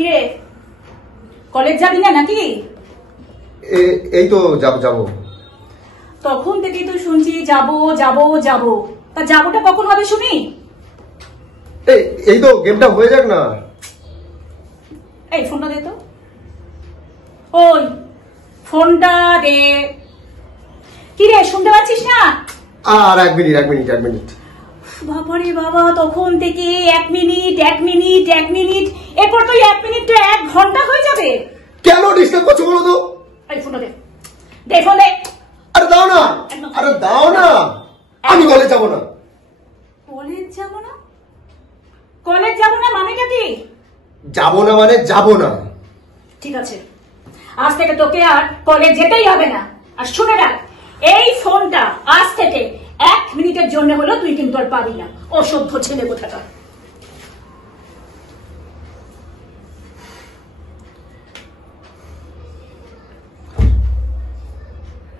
কিরে কলেজ যাবি না নাকি? এই তো যাব। তখন থেকেই তো শুনছি যাবো যাবো যাবো, তা যাবোটা কখন হবে শুনি? এই তো গেমটা হয়ে যাক না। এই ফোনটা দে তো, ওই ফোনটা দে। কিরে শুনতে পাচ্ছিস না? আর এক মিনিট। বাবারে বাবা, তখন থেকে 1 মিনিট এরপর তো 1 মিনিট তো 1 ঘন্টা হয়ে যাবে। কেন ডিস্টার্ব করছো বলো তো? এই ফোনটা দে, ফোন দে। আরে দাও না, আমি কলেজ যাব না। কলেজ যাব না মানেটা কি? যাব না মানে যাব না। ঠিক আছে, আজ থেকে তোকে আর কলেজ যেতেই হবে না। আর শুনে রাখ, এই ফোনটা আজ থেকে 1 মিনিটের জন্য হলো তুই কিন্তু আর পাবি না। অসভ্য ছেলে কোথাকার।